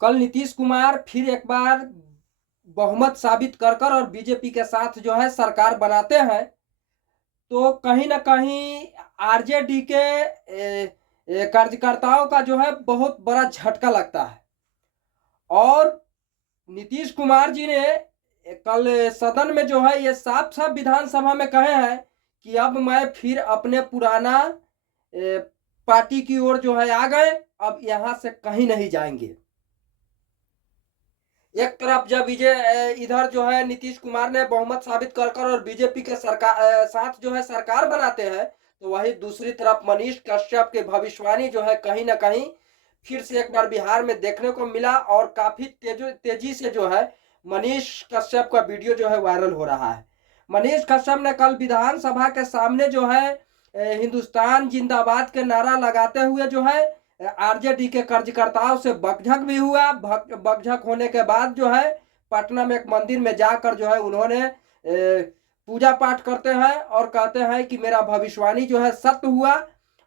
कल नीतीश कुमार फिर एक बार बहुमत साबित कर कर और बीजेपी के साथ जो है सरकार बनाते हैं, तो कहीं ना कहीं आरजेडी के कार्यकर्ताओं का जो है बहुत बड़ा झटका लगता है। और नीतीश कुमार जी ने कल सदन में जो है ये साफ साफ विधानसभा में कहे हैं कि अब मैं फिर अपने पुराना पार्टी की ओर जो है आ गए, अब यहां से कहीं नहीं जाएंगे। एक तरफ जब इधर जो है नीतीश कुमार ने बहुमत साबित कर कर और बीजेपी के सरकार साथ जो है सरकार बनाते हैं, तो वही दूसरी तरफ मनीष कश्यप के भविष्यवाणी जो है कहीं ना कहीं फिर से एक बार बिहार में देखने को मिला। और काफी तेजी से जो है मनीष कश्यप का वीडियो जो है वायरल हो रहा है। मनीष कश्यप ने कल विधानसभा के सामने जो है हिंदुस्तान जिंदाबाद के नारा लगाते हुए जो है आरजेडी के कार्यकर्ताओं से बकझक भी हुआ। बकझक होने के बाद जो है पटना में एक मंदिर में जाकर जो है उन्होंने पूजा पाठ करते हैं और कहते हैं कि मेरा भविष्यवाणी जो है सत्य हुआ।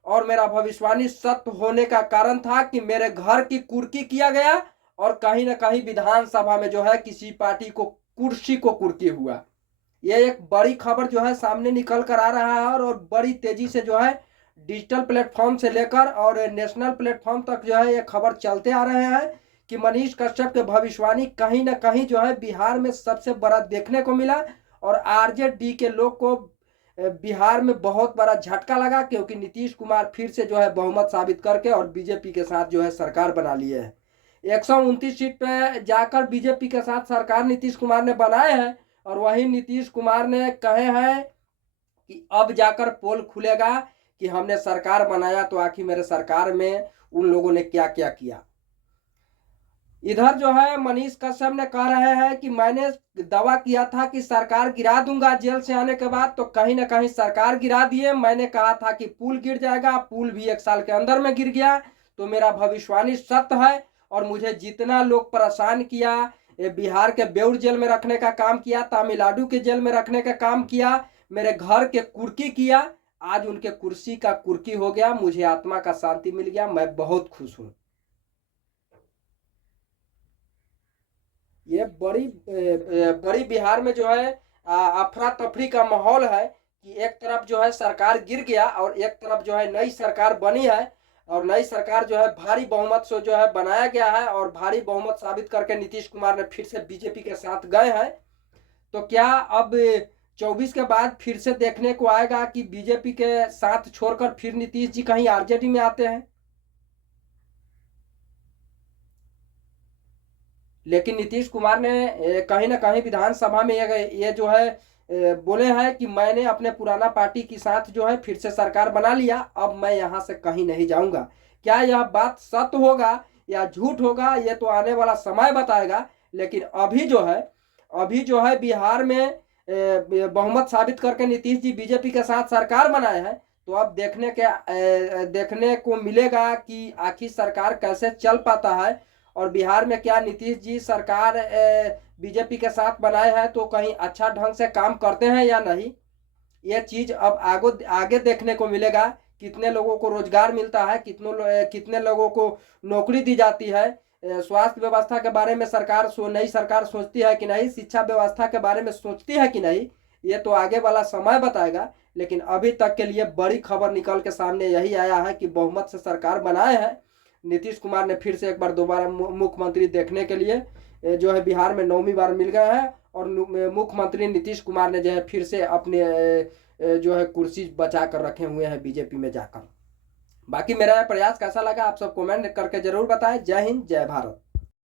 और मेरा भविष्यवाणी सत्य होने का कारण था कि मेरे घर की कुर्की किया गया और कहीं ना कहीं विधानसभा में जो है किसी पार्टी को कुर्सी को कुर्की हुआ। ये एक बड़ी खबर जो है सामने निकल कर आ रहा है और बड़ी तेजी से जो है डिजिटल प्लेटफॉर्म से लेकर और नेशनल प्लेटफॉर्म तक जो है ये खबर चलते आ रहे हैं कि मनीष कश्यप के भविष्यवाणी कहीं ना कहीं जो है बिहार में सबसे बड़ा देखने को मिला। और आरजेडी के लोग को बिहार में बहुत बड़ा झटका लगा, क्योंकि नीतीश कुमार फिर से जो है बहुमत साबित करके और बीजेपी के साथ जो है सरकार बना लिए है। 129 सीट पे जाकर बीजेपी के साथ सरकार नीतीश कुमार ने बनाए हैं। और वही नीतीश कुमार ने कहे हैं कि अब जाकर पोल खुलेगा कि हमने सरकार बनाया तो आखिर मेरे सरकार में उन लोगों ने क्या क्या किया। इधर जो है मनीष कश्यप ने कह रहे हैं कि मैंने दावा किया था कि सरकार गिरा दूंगा जेल से आने के बाद, तो कहीं ना कहीं सरकार गिरा दिए। मैंने कहा था कि पुल गिर जाएगा, पुल भी 1 साल के अंदर में गिर गया। तो मेरा भविष्यवाणी सत्य है। और मुझे जितना लोग परेशान किया, बिहार के बेउर जेल में रखने का काम किया, तमिलनाडु के जेल में रखने का काम किया, मेरे घर के कुर्की किया, आज उनके कुर्सी का कुर्की हो गया। मुझे आत्मा का शांति मिल गया, मैं बहुत खुश हूं। ये बड़ी बिहार में जो है अफरा तफरी का माहौल है कि एक तरफ जो है सरकार गिर गया और एक तरफ जो है नई सरकार बनी है। और नई सरकार जो है भारी बहुमत से जो है बनाया गया है और भारी बहुमत साबित करके नीतीश कुमार ने फिर से बीजेपी के साथ गए हैं। तो क्या अब 24 के बाद फिर से देखने को आएगा कि बीजेपी के साथ छोड़कर फिर नीतीश जी कहीं आरजेडी में आते हैं? लेकिन नीतीश कुमार ने कहीं ना कहीं विधानसभा में ये जो है बोले हैं कि मैंने अपने पुराना पार्टी के साथ जो है फिर से सरकार बना लिया, अब मैं यहां से कहीं नहीं जाऊंगा। क्या यह बात सत्य होगा या झूठ होगा, ये तो आने वाला समय बताएगा। लेकिन अभी जो है बिहार में बहुमत साबित करके नीतीश जी बीजेपी के साथ सरकार बनाए हैं। तो अब देखने को मिलेगा कि आखिर सरकार कैसे चल पाता है और बिहार में क्या नीतीश जी सरकार बीजेपी के साथ बनाए हैं तो कहीं अच्छा ढंग से काम करते हैं या नहीं। ये चीज अब आगे देखने को मिलेगा। कितने लोगों को रोजगार मिलता है, कितने लोगों को नौकरी दी जाती है, स्वास्थ्य व्यवस्था के बारे में नई सरकार सोचती है कि नहीं, शिक्षा व्यवस्था के बारे में सोचती है कि नहीं, ये तो आगे वाला समय बताएगा। लेकिन अभी तक के लिए बड़ी खबर निकल के सामने यही आया है कि बहुमत से सरकार बनाए हैं। नीतीश कुमार ने फिर से एक बार दोबारा मुख्यमंत्री देखने के लिए जो है बिहार में 9वीं बार मिल गए हैं। और मुख्यमंत्री नीतीश कुमार ने जो है फिर से अपने जो है कुर्सी बचा कर रखे हुए हैं बीजेपी में जाकर। बाकी मेरा प्रयास कैसा लगा आप सब कमेंट करके जरूर बताएं। जय हिंद, जय भारत।